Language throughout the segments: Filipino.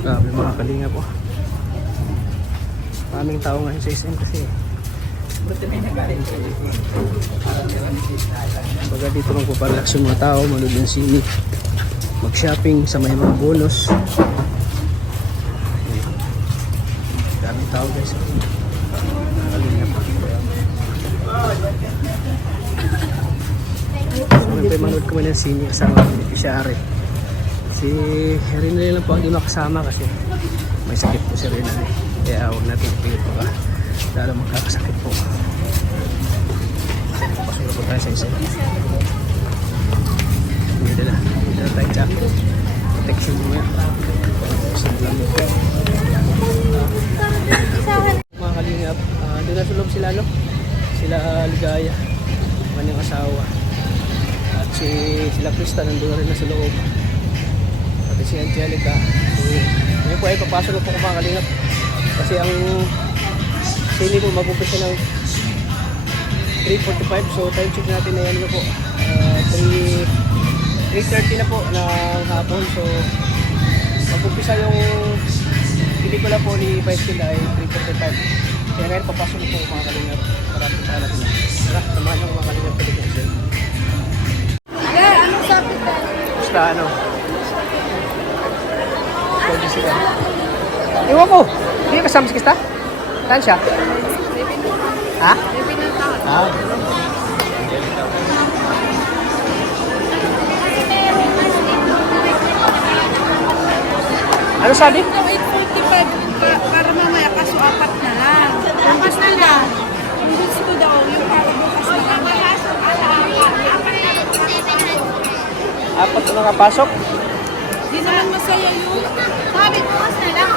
Grabe mga kalinga po. Maraming tao ngayon sa SM kasi. Baga dito lang po pala sa mga tao, manood ng sine, mag-shopping sa may mga bonus. Daming tao guys. Kalinga po. So nagpay manood kami ng sine kasama ni Shari. Si Rina lang po ang di makasama kasi may sakit po si Rina. Kaya huwag natin ipigil po ka. Lalo magkakasakit po. Pasok po tayo sa isa. Hindi na tayo jacket. Protection mo yan. Isang lang mo. Mga kalingap, doon na sulog sila no? Sila Ligaya, kanyang asawa. At sila Krista nandun rin na sa loob. Pati si Angelica. So, ngayon po ay papasok na po mga kalingap. Kasi ang sili po mag-umpisa ng 3:45. So time check natin na yan na po. 3:30 na po ng hapon. So mag-umpisa yung pelikula po ni Vice Ganda ay 3:45. Kaya ngayon papasok na po mga kalingap. Para po sa natin. Tara, samahan ng mga kalingap pelikula. Anong sabi ka? Basta ano? Pwede sila. Iwan ko! Hindi kasama si Krista? Saan siya? Ha? Ah. Ano sabi? 8:45 para mamaya kaso 4 na lang. Bukas na lang. Yung gusto ko daw, yung para bukas na lang. 4 na nakapasok? Di naman masaya yun. Sabi bukas na lang.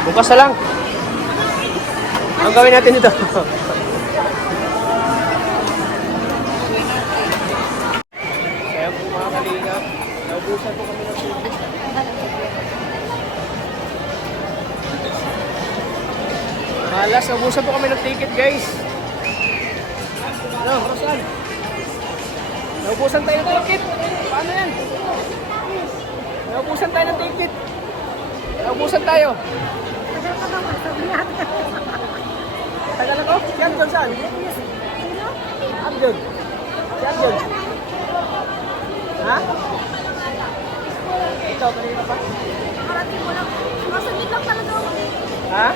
Bukas na lang. Ang gawin natin dito. Kaya po mga kalingap, naubusan po kami ng tubig. Malas, naubusan po kami ng ticket guys. Ano, Rosan? Naubusan tayo ng ticket. Paano yan? Naubusan tayo ng ticket. Naubusan tayo. Tagal ako? Si Abdul saan? Abdul. Si Abdul. Ha? Ikaw, kanina pa? Parating mo lang. Masagit lang talaga ako. Ha?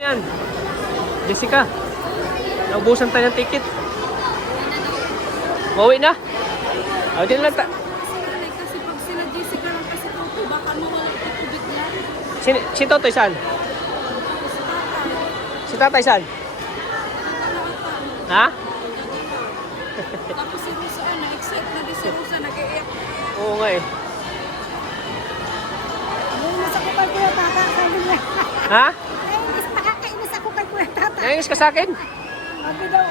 Yan. Jessica. Naubusan tayo ng ticket. Mauwi na? O, din lang ta. Kasi pag sila Jessica lang kasi ito, baka mawala ito tubig lang. Si Totoy saan? Si Tatay saan? Ha? Tapos si Rosa, na-excite na din si Rosa, nag-iiyak. Oo nga eh. Nainis ako kay Kuya Tata, sabi niya. Ha? Nakakainis ako kay Kuya Tata. Nainis ka sa akin? Sabi daw,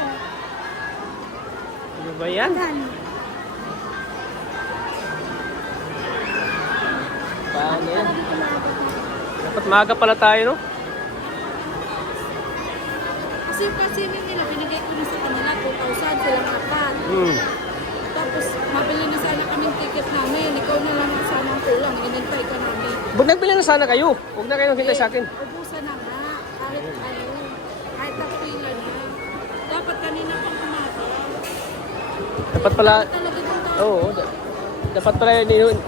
Ano ba yan? Paano yan? Dapat maaga pala tayo, no? kasi pasilin nila, binigay ko na sa kanila, 2,000 silang apat. Tapos, mabili na sana kaming ticket namin. Ikaw na lang ang sana ang kulang, inintay ka namin. Huwag nagbili na sana kayo. Huwag na kayo hintay sa akin. Ubusan na nga, kahit pila na. Dapat kanina pang umaga. Dapat pala, Talaga yung tao. oo, dapat pala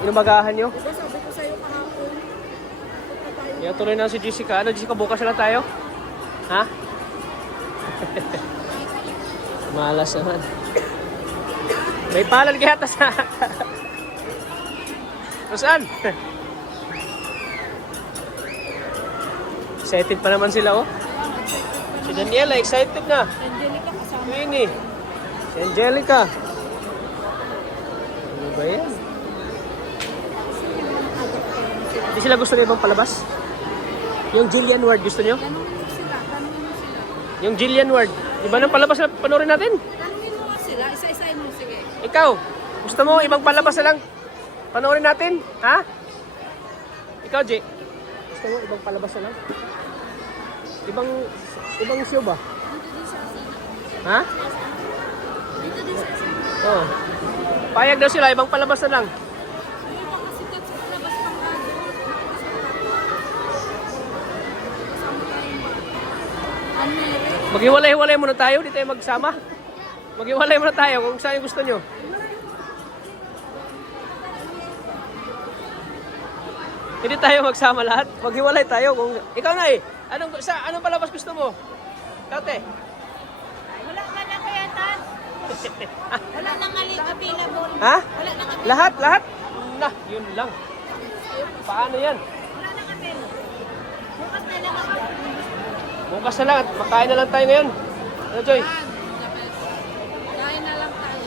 inumagahan nyo. Diba sabi ko sa'yo kahapon, punta tayo. Kaya tuloy na si Jessica. Ano, Jessica, bukas na lang tayo? Ha? Malas naman. May palad kaya ta sa... Saan? Excited pa naman sila, oh. Si Daniela, excited na. Angelica kasama. Queenie. Si Angelica. Ano ba yan? Hindi sila gusto na ibang palabas? Yung Jillian Ward, gusto nyo? Tanungin mo sila. Yung Jillian Ward. Iba ng palabas na panoorin natin? Tanungin mo nga sila, isa-isahin mo, sige. Ikaw, gusto mo ibang palabas na lang panoorin natin? Ha? Ikaw, Jay? Gusto mo ibang palabas na lang? Ibang show ba? Dito din sa Asina. Ha? Dito din sa Asina. Oo. Payag daw sila, ibang palabas na lang. Yung iba kasi kat sa labas pang ano. Kasama tayong bata. Anere. Maghiwalay-hiwalay muna tayo, di tayo magsama. Maghiwalay muna tayo kung saan yung gusto nyo. Hindi tayo magsama lahat. Maghiwalay tayo kung ikaw na eh. Anong palabas gusto mo? Kate. Wala ka na kaya tan. Wala nang available. Ha? Wala nang available. Lahat. Nah, yun lang. Paano yan? Wala nang available. Bukas na lang ako. Bukas na lang at makain na lang tayo ngayon. Ano, Joy? Kain na lang tayo.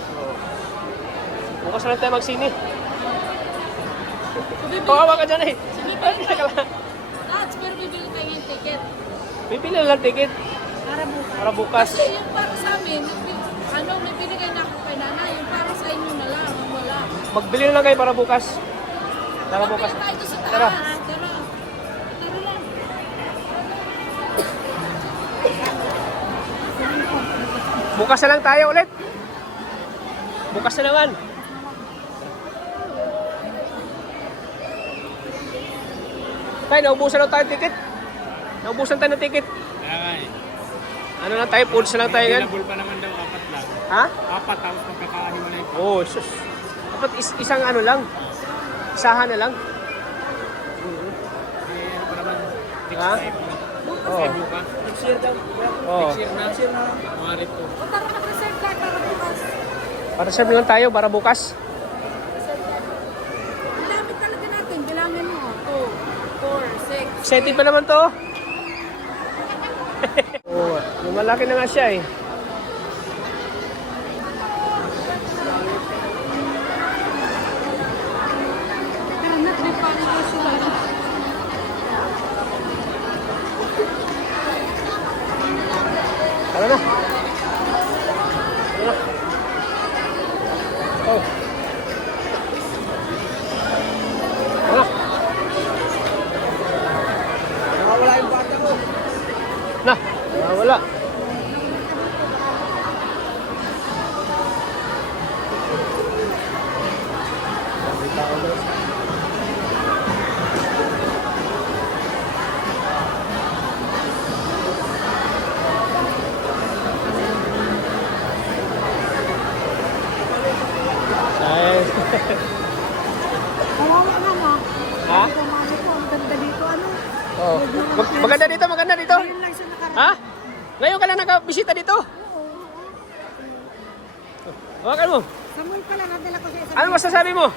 Bukas na lang tayo magsini. Kawawa ka dyan eh. Lahat, pero bibili kayo yung ticket. Bibili na lang ticket para bukas. Kasi yung para sa amin, may binigay na ako kay nanay, yung para sa inyo na lang, ang wala. Magbili na lang kayo para bukas. Para bukas. Tayo doon sa taas. Tara. Tara. Tara lang. Bukas na lang tayo ulit. Bukas na naman. Tayo, naubusan na tayo ng ticket. Naubusan tayo ng ticket. Ano lang tayo, pools na lang tayo yan. Available pa naman daw, 4 lang. Ha? 4 tapos magkakahiwalay pa. Oo, sus. Dapat isang ano lang. Isahan na lang. Eh, ano pa naman, next Ha? time. Oo. Ay, bukas. Next year daw. Oo. Next year na. Mga rito. O tara, mag-reserve ka para bukas. Para serve lang tayo, para bukas. Reserve ka. Bilangin talaga natin. Bilangin mo. 2, 4, 6. Excited pa naman to. Oo, lumalaki na nga siya eh. Hanap din pa nila sila. Tara na. Tara na. Oh. Tara na. Nakawala yung bata mo. Na, wala. Ay. Kawawa na mo. Ha? Kumano ko, ang ganda dito. Ano? Oh. Maganda dito, maganda dito. Ayun lang siya nakaraan. Ha? Ngayon ka lang nakabisita dito? Hawakan mo. Samuel pala, nadala ko sa isang Ano masasabi mo?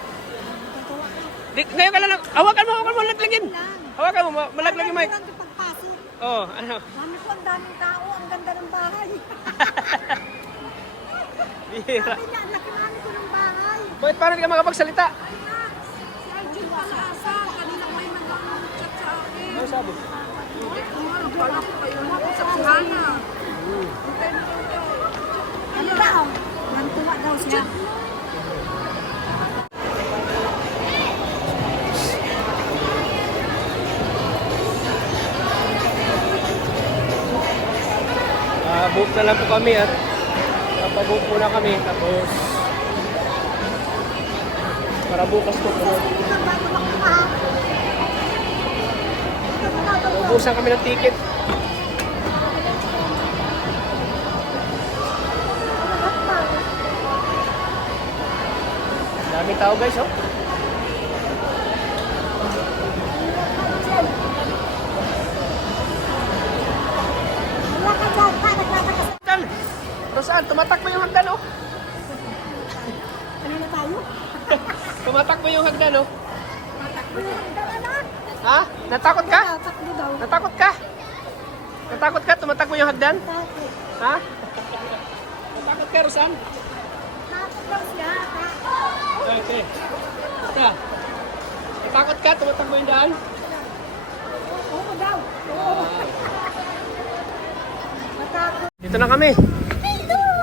Ngayon ka lang, hawakan mo, laglagin. Hawakan mo, malaglag yung mic. Ang pagpasok. Oh, ano? Mami ko, ang daming tao, ang ganda ng bahay. Bihira. Sabi niya, ang laki mami ko ng bahay. Bakit parang hindi ka makapagsalita? Si Arjun pala asa, kanina may nag-chat sa akin. Ano sabi? Pala ko kayo mo sa kuhana. Ano daw? Nantuwa daw siya. Book na lang po kami at papabook muna kami tapos para bukas po ubusan kami ng ticket. Daming tao guys, oh. Wala ka dyan, pa, nagtatakas. Hagdan! Rosaan, tumatakbo yung hagdan, oh. Ano na tayo? Tumatakbo yung hagdan, oh. Matakbo yung hanggang anak. Ha? Natakot ka? Tatakbo daw. Natakot ka? Natakot ka? Tumatakbo yung hagdan? Takot. Ha? Natakot ka, Rosan? Takot daw siya. Okay. Basta. Natakot ka? Tumatakbo yung daan? Oo daw. Oo. Matakot. Dito na kami.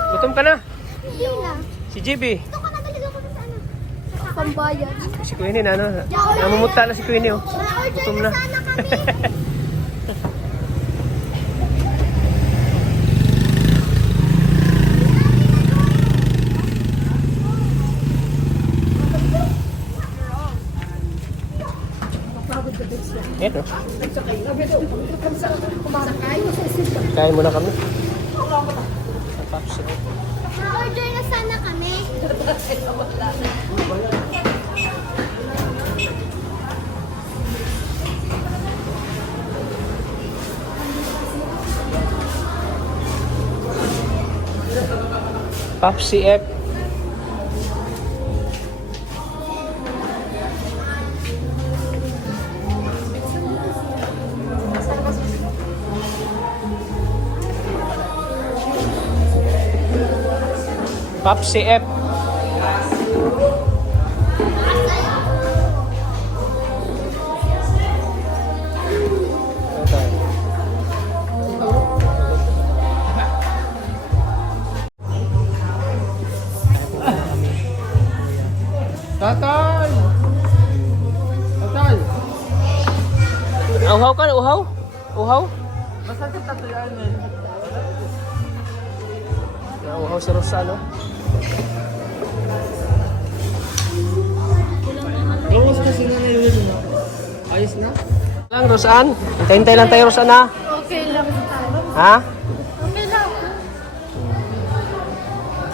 Gutom ka na. Hindi na. Si GB. Ito ka nagalig ako sa ano? Sa pambayan. Si Queenie na, ano? Namumutla na si Queenie, oh. Wala order Gutom na na. sana kami. Kain muna kami. Sa Papsi. Ma-order na sana kami. Papsi F. Papsi F. Tatay! Tatay! Uhaw ka, uhaw? Uhaw? Basta si tatay yan eh. Uhaw si Rosalo. Lungos kasi na yun. Ayos na? Lang, Rosan. Hintay-hintay lang tayo, Rosan, ha? Okay lang tayo. Ha? Okay lang.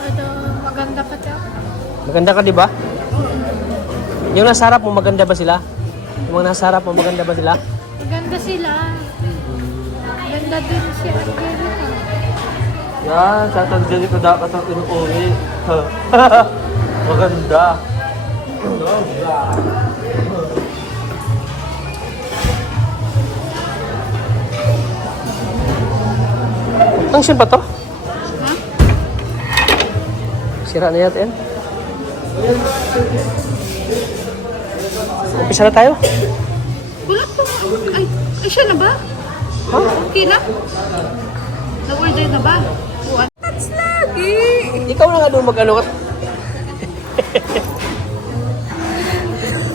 Ito, maganda pa siya. Maganda ka, di ba? Yung nasa harap mo, maganda ba sila? Yung mga nasa harap mo, maganda ba sila? Maganda sila. Maganda din si Angelica. Yan, sa tanjali ko dapat ang inuwi. Maganda. Function pa to? Ha? Sira na yata yan. Umpisa na tayo. Wala pa. Ay, siya na ba? Ha? Okay na? Na-order na ba? What? That's lagi! Ikaw na nga doon mag-ano ka.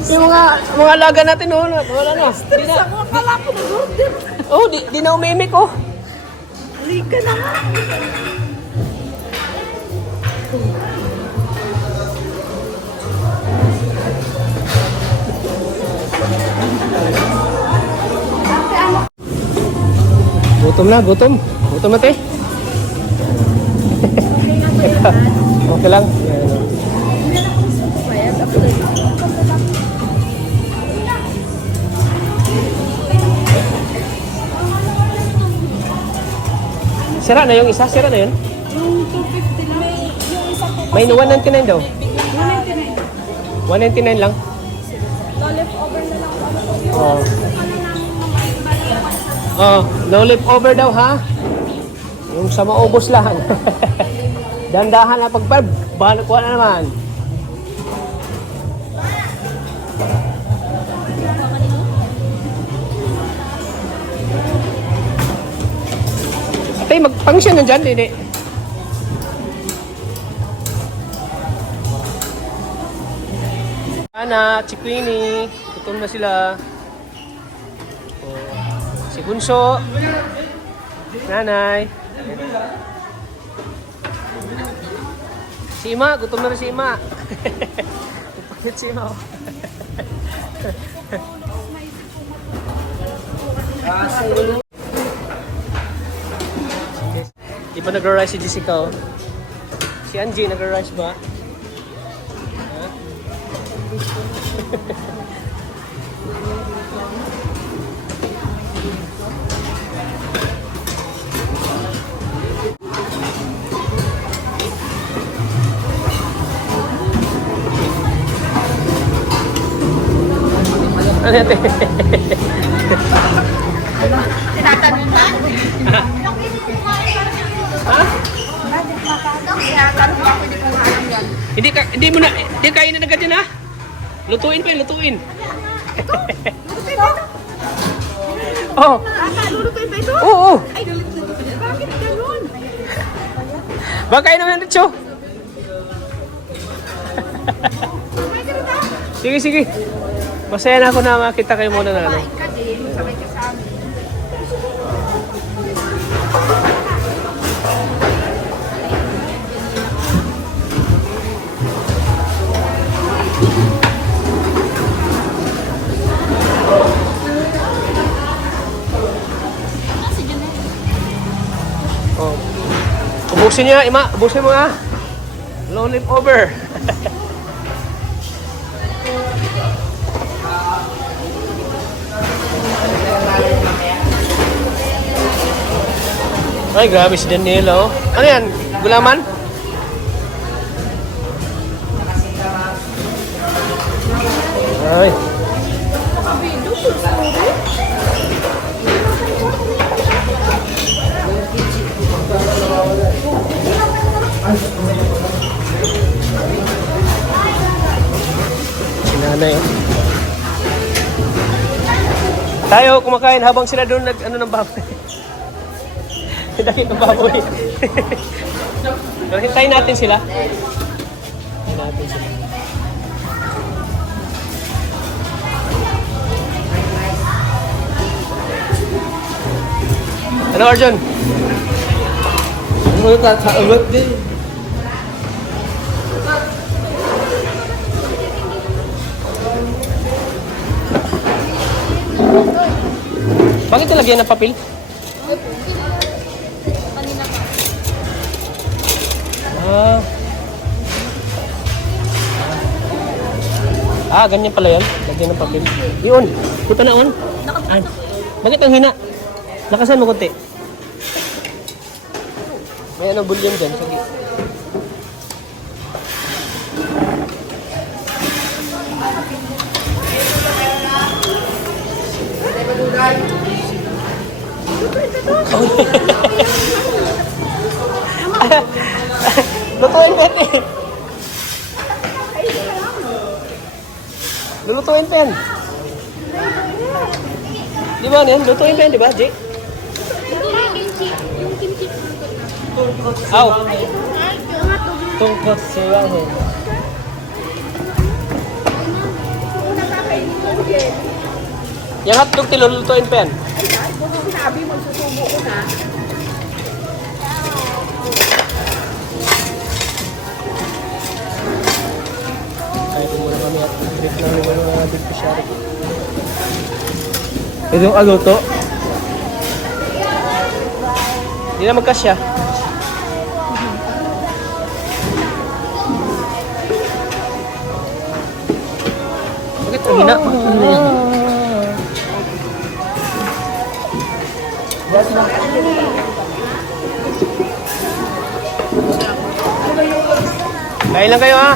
Yung mga alaga natin, oh, wala na. Di na. Akala ko nag-order. Oh, di na umimik, oh. Halika na nga. Gutom na, gutom. Gutom na, te. Okay lang. Sira na yung isa? Sira na yun? Yung 250 lang. Yung isa po. May 199 daw. 199. 199 lang. No leftover na lang. Oh. Oh, no leftover daw, ha? Yung sa maubos lang. Dandahan na pagpab. Bahala ko na naman. Tay, mag-function na dyan, hindi. Ana, si Queenie, gutom na sila. Oh, si Bunso, nanay. Si Ima, gutom na rin si Ima. Pagpapit si Ima. Di ba nag-rise si Jessica? Oh? Si Angie, nag-rise ba? Ha? Ano natin? Tinatanong na? Ha? Tinatanong ako, hindi ko alam yan. Hindi mo na, hindi kain na agad yan, ha? Lutuin pa yun, lutuin. Oh. Lulutuin ba ito? Oo. Ay, bakit ganun? Baka kain naman dito. Sige, sige. Masaya na ako na makita kayo muna na ano. Ka din, sabay ka sa amin. Ubusin niya, Ima. Ubusin mo nga. Low lip over. Ay, grabe si Daniela, oh. Ano yan? Gulaman? Ay. Si nanay, oh. Tayo kumakain habang sila doon ano ng baboy. Dahil ng baboy. Pero hintayin natin sila. Hintayin natin sila. Ano, Arjun? Ano ka kaawat din? Bakit nilagyan ng papel? Ganyan pala yan. Lagyan ng papel. Yun. Puta na on. Ay. Bakit ang hina? Nakasan mo konti. May ano bulyon dyan. Sige. Lutuin pa yan. Lulutuin pa yan. Di ba yan? Lutuin pa yan, di ba, Jay? Aw. Tungkot siya. Yung hotdog tilo, lulutuin pa yan. Sabi mo, susubo ko na. Kahit muna kami at break lang yung mga big fishary. Ito yung aluto. Hindi na magkasya. Bakit ang hina? Kain lang kayo, ha?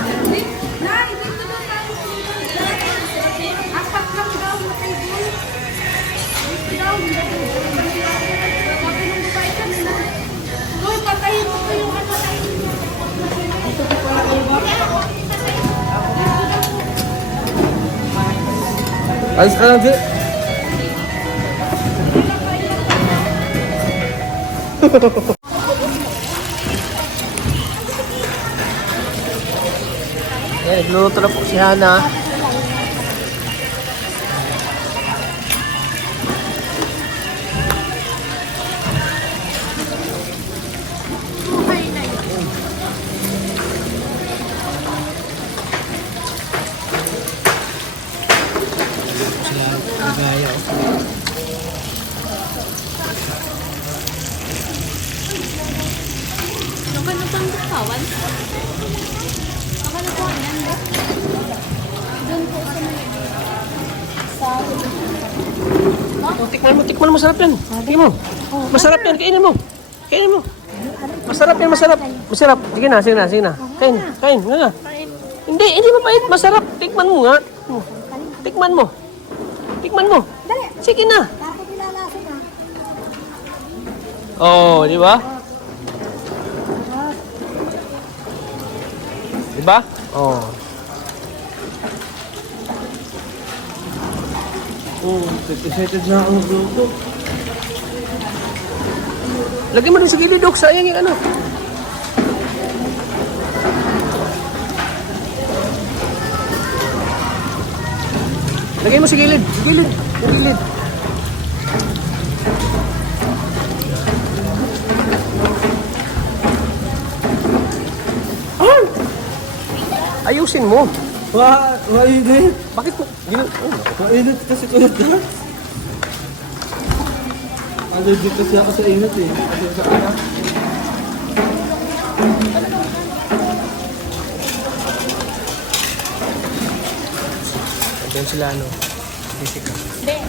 Alis ka lang, Jay. Yan, nagluluto na po si Hana. Sila ligaya, oh. Yung ano pang kawan? Akala ko yan. Doon po sa Oh, tikman mo, masarap yan. Tingnan mo. Masarap yan, kainin mo. Kainin mo. Masarap yan, masarap. Masarap. Sige na. Kain nga. Hindi mapait, masarap. Tikman mo nga. Tikman mo. Sige na. Oh, di ba? Diba? Oh. Excited na ako magluto. Lagyan mo rin sa gilid, Dok. Sayang yung ano. Lagyan mo sa gilid. Sa gilid. Ayusin mo. Mainit. Bakit po? Mainit kasi ko na. Allergic kasi ako sa init eh. Kasi sa anak. Doon sila, ano, Jessica. Be,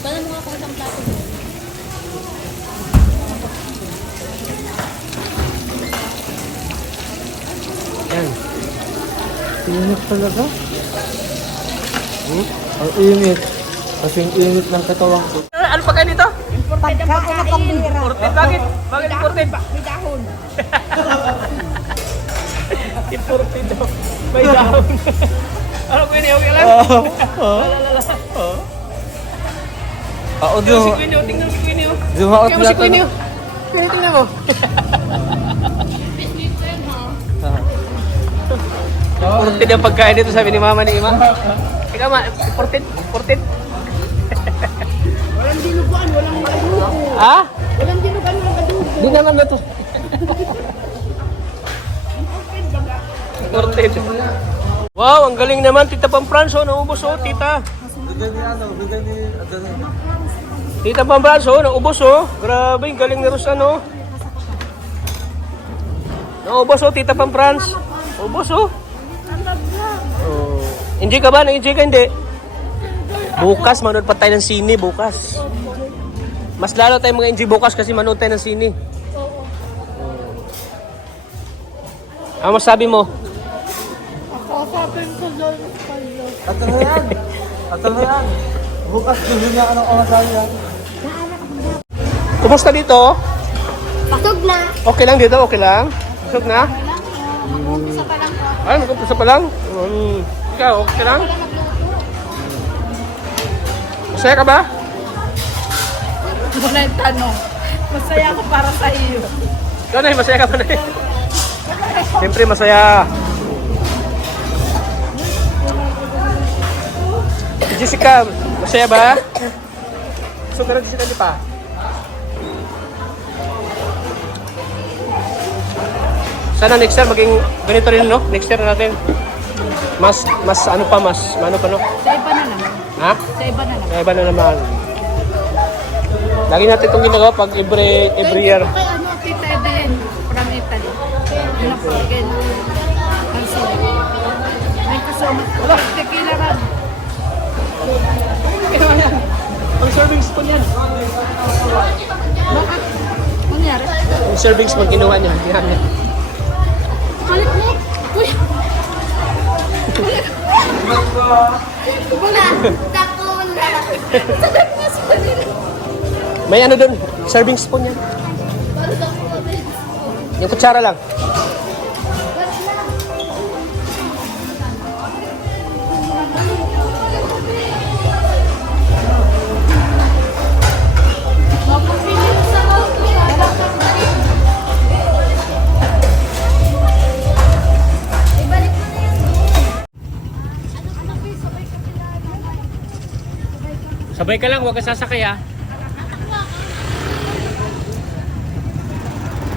pala mo ako isang plato. Yan. Init talaga. Ang init. Kasing init ng katawan ko. Ano pa kayo dito? Pagka ko na pambira. Imported. Bakit? Bakit imported? May dahon. Imported daw. May dahon. Ano ko yun? Okay lang? Ako Tingnan si Queenie, tingnan si Queenie. Dumaot Tingnan mo si Queenie. Queenie, tingnan mo. Imported ang pagkain dito, sabi ni Mama ni Ima. Ikaw ma, imported, imported. Walang dinuguan, walang adubo. Ha? Walang dinuguan, walang adubo. Di naman na to. Imported. Wow, ang galing naman. Tita Pampranso, naubos oh, tita. Tita Pampranso, naubos oh. Grabe, ang galing ni Rosan oh. Naubos oh, Tita Pamprans. Ubos oh. Oh. Enjoy ka ba? Nag-enjoy ka hindi? Bukas, manood pa tayo ng sine bukas. Mas lalo tayo mga enjoy bukas kasi manood tayo ng sine. Ano masabi mo? At ano yan? At ano yan? Bukas gusto niya anong omasaya. Kumusta dito? Pasog na. Okay lang dito? Okay lang? Busog na? Mag-umpisa pa lang po. Ay, mag-umpisa pa lang? Ikaw, okay lang? Masaya ka ba? Wala yung tanong. Masaya ako para sa iyo. Ikaw na, masaya ka ba na? Siyempre, masaya. Jessica, masaya ba? Gusto ka na Jessica, di pa? Sana next year maging ganito rin, no? Next year natin. Mas ano pa, ano pa, no? Sa iba na naman. Ha? Sa iba na naman. Kaya iba na naman. Lagi natin itong ginagawa pag every year. Kay ano, Tita Evelyn from Italy. Yun ang po, again. Thank you so much. Tequila ran. Ang serving spoon yan. Bakit? Ano nangyari? Ang serving spoon kinuha niya. Yan. Kalit mo. Uy. Wala. Sakto wala. Sakit mo sa kanila. May ano doon, serving spoon yan. Yung kutsara lang. Sabay ka lang, huwag ka sasakay ha.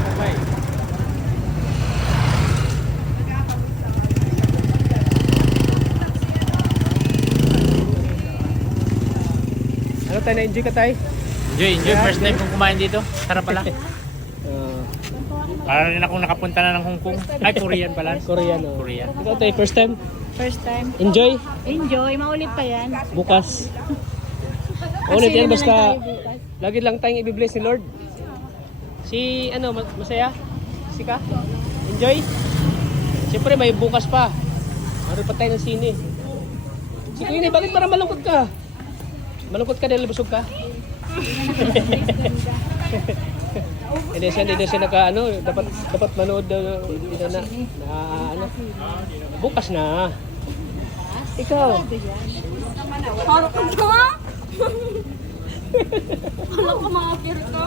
Sabay. Ano tayo, na-enjoy ka tayo? Enjoy. First time kong kumain dito. Sarap pala. Uh, Para rin akong nakapunta na ng Hong Kong. Ay, Korean pala. Korean. Oh. Korean. Ikaw tayo, first time? First time. Enjoy? Enjoy. Maulit pa yan. Bukas. Ulit yan, basta lagi lang tayong i-bless ni Lord. Si, ano, masaya? Si ka? Enjoy? Siyempre, may bukas pa. Meron pa tayo ng sine. Si Queenie, bakit parang malungkot ka? Malungkot ka dahil busog ka? Hindi siya naka, ano, dapat manood na, ano, bukas na. Ikaw. Parang ka ba? Alam ko mga pirto.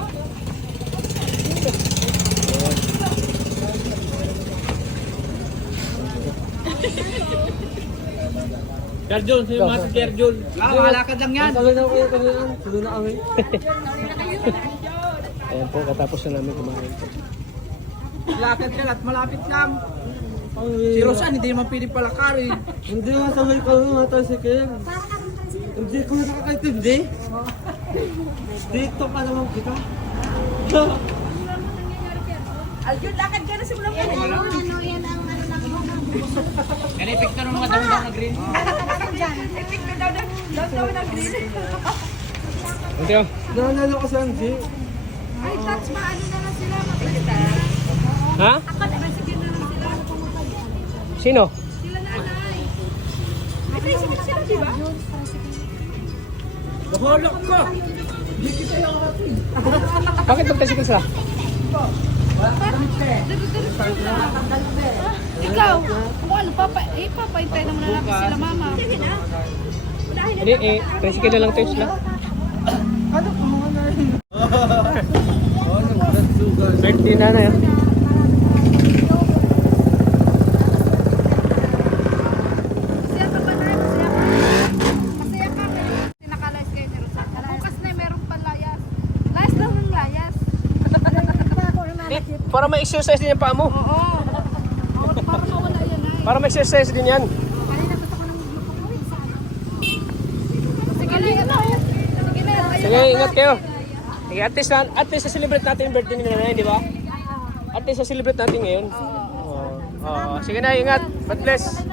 Jarjol, sino mga si Jarjol? Malakad lang yan. Tuloy na kami. Ayan po, katapos na namin kumain po. Lakad ka at malapit lang. Si Rosan, hindi naman pili palakarin. Hindi nga sabay ko nga tayo si Ken. Hindi ko nakakaintindi. Dito ka naman kita. Aljun, lakad ka na simulan ka. Ano yan ang ano na Yan yung picture ng mga daw na green. Ito. Naalala ko sa Angie. Ay, touch, maano na lang sila. Mapagkita. Ha? Ako, sige na lang sila. Sino? Sila nanay. Ay, tricycle sila, di ba? Bahalak ka! Hindi kita yung ating. Bakit magtasikil sila? Ikaw, kung ano, papahintay naman na natin sila, mama. Sige na. Hindi, tricycle na lang tayo sila. Ano po mga na rin? Oo, nagsugal. Birthday na yun. Masaya ka ba na? Masaya ka? Masaya ka. Sinakalayas kayo ni Rosa. Bukas na merong palayas. Layas lang ng layas. Para ma-exercise din yung paa mo. Oo. Para mawala yan ay. Para ma-exercise din yan. Kanina gusto ko nang maglupukuhin sa ano. Sige na, ito. Sige na. Sige, ingat kayo. Sige, at least sa-celebrate natin yung birthday ni Nanay, di ba? At least sa-celebrate natin ngayon. Oo. Sige na, ingat. God bless.